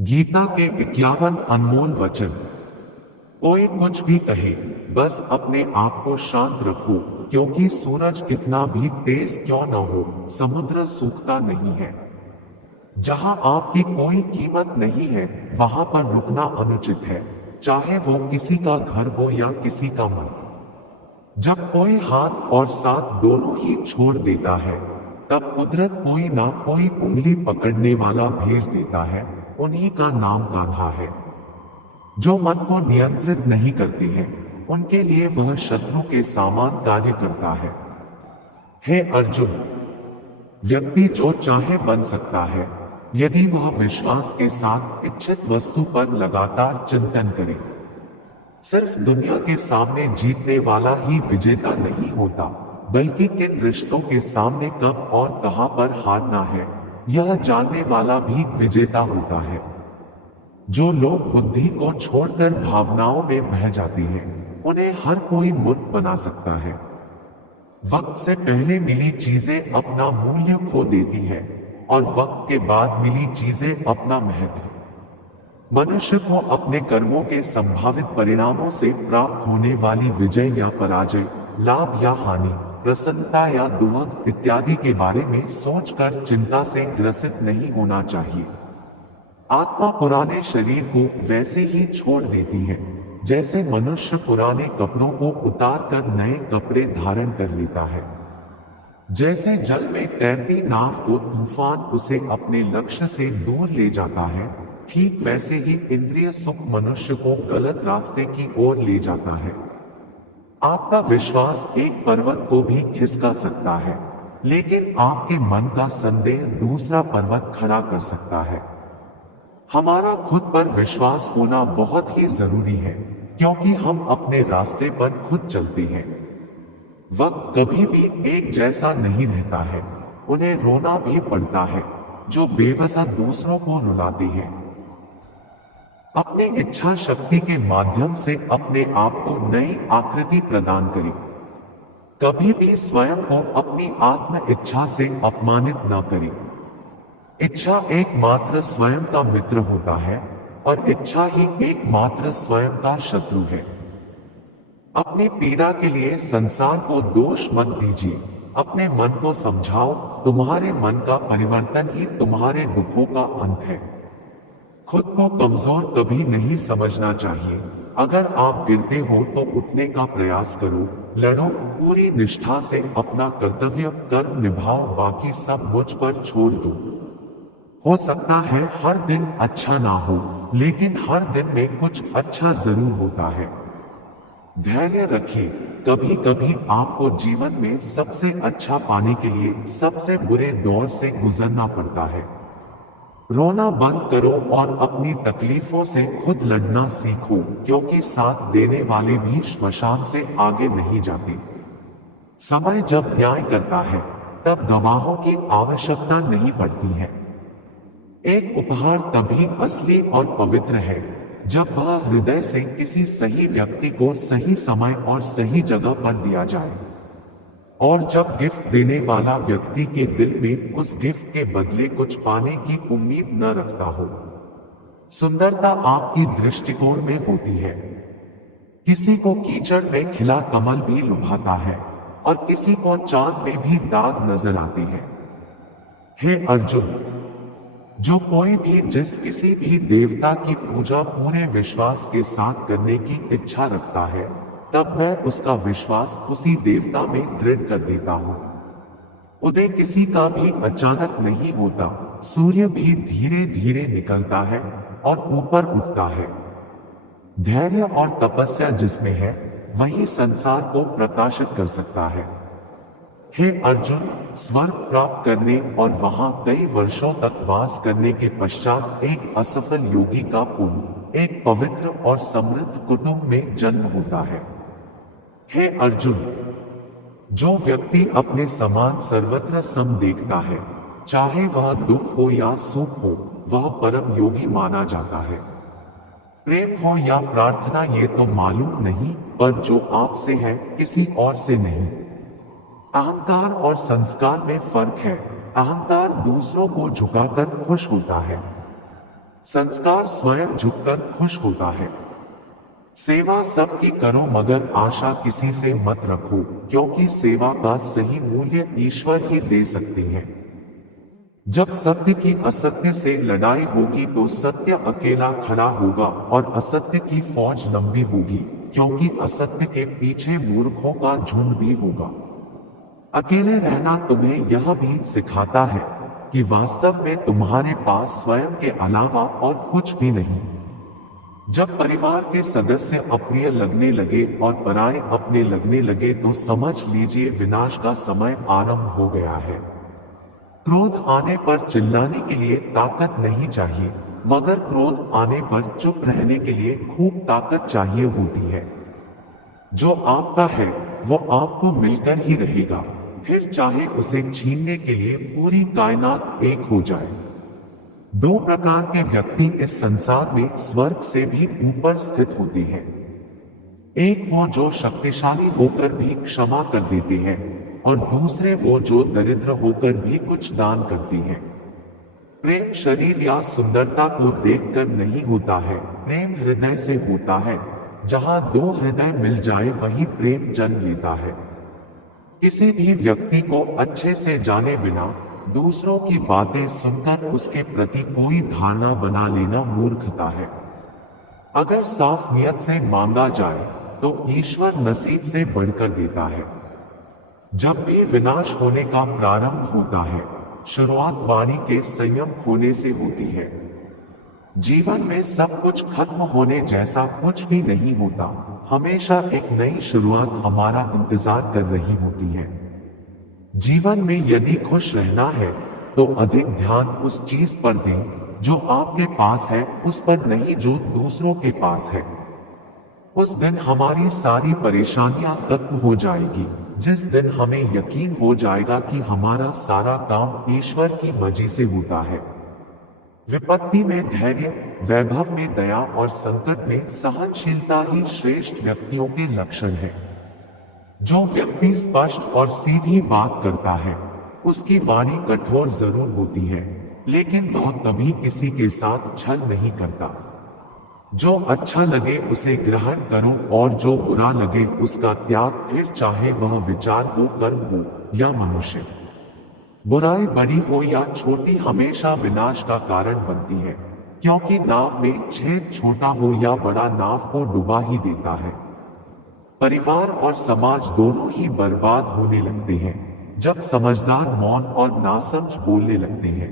गीता के 51 अनमोल वचन। कोई कुछ भी कहे, बस अपने आप को शांत रखो, क्योंकि सूरज कितना भी तेज क्यों न हो, समुद्र सूखता नहीं है। जहां आपकी कोई कीमत नहीं है, वहां पर रुकना अनुचित है, चाहे वो किसी का घर हो या किसी का मन। जब कोई हाथ और साथ दोनों ही छोड़ देता है, तब कुदरत कोई ना कोई उंगली पकड़ने वाला भेज देता है। उन्हीं का नाम कान्हा है। जो मन को नियंत्रित नहीं करते हैं, उनके लिए वह शत्रु के समान कार्य करता है। हे अर्जुन, व्यक्ति जो चाहे बन सकता है, यदि वह विश्वास के साथ इच्छित वस्तु पर लगातार चिंतन करे। सिर्फ दुनिया के सामने जीतने वाला ही विजेता नहीं होता, बल्कि किन रिश्तों के सामने कब और कहां पर हारना है, यह जानने वाला भी विजेता होता है। जो लोग बुद्धि को छोड़कर भावनाओं में बह जाते हैं, उन्हें हर कोई मूर्ख बना सकता है। वक्त से पहले मिली चीजें अपना मूल्य खो देती है, और वक्त के बाद मिली चीजें अपना महत्व। मनुष्य को अपने कर्मों के संभावित परिणामों से प्राप्त होने वाली विजय या पराजय, लाभ या हानि, प्रसन्नता या दुख इत्यादि के बारे में सोचकर चिंता से ग्रसित नहीं होना चाहिए। आत्मा पुराने शरीर को वैसे ही छोड़ देती है, जैसे मनुष्य पुराने कपड़ों को उतार कर नए कपड़े धारण कर लेता है। जैसे जल में तैरती नाव को तूफान उसे अपने लक्ष्य से दूर ले जाता है, ठीक वैसे ही इंद्रिय सुख मनुष्य को गलत रास्ते की ओर ले जाता है। आपका विश्वास एक पर्वत को भी खिसका सकता है, लेकिन आपके मन का संदेह दूसरा पर्वत खड़ा कर सकता है। हमारा खुद पर विश्वास होना बहुत ही जरूरी है, क्योंकि हम अपने रास्ते पर खुद चलते हैं। वक्त कभी भी एक जैसा नहीं रहता है। उन्हें रोना भी पड़ता है, जो बेवजह दूसरों को रुलाते हैं। अपनी इच्छा शक्ति के माध्यम से अपने आप को नई आकृति प्रदान करें। कभी भी स्वयं को अपनी आत्म इच्छा से अपमानित न करें। इच्छा एकमात्र स्वयं का मित्र होता है, और इच्छा ही एकमात्र स्वयं का शत्रु है। अपनी पीड़ा के लिए संसार को दोष मत दीजिए। अपने मन को समझाओ, तुम्हारे मन का परिवर्तन ही तुम्हारे दुखों का अंत है। खुद को कमजोर कभी नहीं समझना चाहिए। अगर आप गिरते हो तो उठने का प्रयास करो, लड़ो, पूरी निष्ठा से अपना कर्तव्य कर्म निभाओ, बाकी सब मुझ पर छोड़ दो। हो सकता है हर दिन अच्छा ना हो, लेकिन हर दिन में कुछ अच्छा जरूर होता है। धैर्य रखिए। कभी कभी आपको जीवन में सबसे अच्छा पाने के लिए सबसे बुरे दौर से गुजरना पड़ता है। रोना बंद करो और अपनी तकलीफों से खुद लड़ना सीखो, क्योंकि साथ देने वाले भी श्मशान से आगे नहीं जाते। समय जब न्याय करता है, तब गवाहों की आवश्यकता नहीं पड़ती है। एक उपहार तभी असली और पवित्र है, जब वह हृदय से किसी सही व्यक्ति को सही समय और सही जगह पर दिया जाए, और जब गिफ्ट देने वाला व्यक्ति के दिल में उस गिफ्ट के बदले कुछ पाने की उम्मीद न रखता हो। सुंदरता आपकी दृष्टिकोण में होती है। किसी को कीचड़ में खिला कमल भी लुभाता है, और किसी को चांद में भी दाग नजर आते हैं। हे अर्जुन, जो कोई भी जिस किसी भी देवता की पूजा पूरे विश्वास के साथ करने की इच्छा रखता है, तब मैं उसका विश्वास उसी देवता में दृढ़ कर देता हूँ। उदय किसी का भी अचानक नहीं होता। सूर्य भी धीरे धीरे निकलता है और ऊपर उठता है। धैर्य और तपस्या जिसमें है, वही संसार को प्रकाशित कर सकता है। हे अर्जुन, स्वर्ग प्राप्त करने और वहां कई वर्षों तक वास करने के पश्चात एक असफल योगी का पुण्य एक पवित्र और समृद्ध कुटुंब में जन्म होता है। हे अर्जुन, जो व्यक्ति अपने समान सर्वत्र सम देखता है, चाहे वह दुख हो या सुख हो, वह परम योगी माना जाता है। प्रेम हो या प्रार्थना ये तो मालूम नहीं, पर जो आपसे है किसी और से नहीं। अहंकार और संस्कार में फर्क है। अहंकार दूसरों को झुकाकर खुश होता है। संस्कार स्वयं झुककर खुश होता है। सेवा सबकी करो मगर आशा किसी से मत रखो, क्योंकि सेवा का सही मूल्य ईश्वर ही दे सकते हैं। जब सत्य की असत्य से लड़ाई होगी तो सत्य अकेला खड़ा होगा और असत्य की फौज लंबी होगी, क्योंकि असत्य के पीछे मूर्खों का झुंड भी होगा। अकेले रहना तुम्हें यह भी सिखाता है कि वास्तव में तुम्हारे पास स्वयं के अलावा और कुछ भी नहीं। जब परिवार के सदस्य अप्रिय लगने लगे और पराये अपने लगने लगे तो समझ लीजिए विनाश का समय आरंभ हो गया है। क्रोध आने पर चिल्लाने के लिए ताकत नहीं चाहिए, मगर क्रोध आने पर चुप रहने के लिए खूब ताकत चाहिए होती है। जो आपका है वो आपको मिलकर ही रहेगा, फिर चाहे उसे छीनने के लिए पूरी कायनात एक हो जाए। दो प्रकार के व्यक्ति इस संसार में स्वर्ग से भी ऊपर स्थित होते हैं। एक वो जो शक्तिशाली होकर भी क्षमा कर देते हैं, और दूसरे वो जो दरिद्र होकर भी कुछ दान करते हैं। प्रेम शरीर या सुंदरता को देखकर नहीं होता है, प्रेम हृदय से होता है। जहां दो हृदय मिल जाए वहीं प्रेम जन्म लेता है। किसी भी व्यक्ति को अच्छे से जाने बिना दूसरों की बातें सुनकर उसके प्रति कोई धारणा बना लेना मूर्खता है। अगर साफ नियत से मांगा जाए तो ईश्वर नसीब से बढ़कर देता है। जब भी विनाश होने का प्रारंभ होता है, शुरुआत वाणी के संयम खोने से होती है। जीवन में सब कुछ खत्म होने जैसा कुछ भी नहीं होता, हमेशा एक नई शुरुआत हमारा इंतजार कर रही होती है। जीवन में यदि खुश रहना है तो अधिक ध्यान उस चीज पर दें जो आपके पास है, उस पर नहीं जो दूसरों के पास है। उस दिन हमारी सारी परेशानियां खत्म हो जाएगी, जिस दिन हमें यकीन हो जाएगा कि हमारा सारा काम ईश्वर की मर्जी से होता है। विपत्ति में धैर्य, वैभव में दया और संकट में सहनशीलता ही श्रेष्ठ व्यक्तियों के लक्षण है। जो व्यक्ति स्पष्ट और सीधी बात करता है, उसकी वाणी कठोर जरूर होती है, लेकिन वह कभी किसी के साथ छल नहीं करता। जो अच्छा लगे उसे ग्रहण करो और जो बुरा लगे उसका त्याग, फिर चाहे वह विचार हो, कर्म हो या मनुष्य। बुराई बड़ी हो या छोटी हमेशा विनाश का कारण बनती है, क्योंकि नाव में छेद छोटा हो या बड़ा नाव को डुबा ही देता है। परिवार और समाज दोनों ही बर्बाद होने लगते हैं जब समझदार मौन और नासमझ बोलने लगते हैं।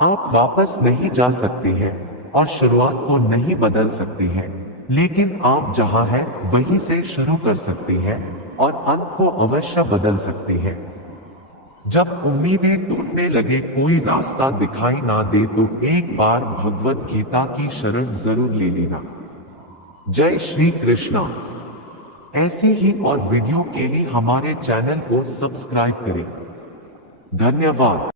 आप वापस नहीं जा सकते हैं और शुरुआत को नहीं बदल सकते हैं, लेकिन आप जहां हैं वहीं से शुरू कर सकते हैं और अंत को अवश्य बदल सकते हैं। जब उम्मीदें टूटने लगे, कोई रास्ता दिखाई ना दे तो एक बार भगवत गीता की शरण जरूर ले लेना। जय श्री कृष्णा। ऐसी ही और वीडियो के लिए हमारे चैनल को सब्सक्राइब करें। धन्यवाद।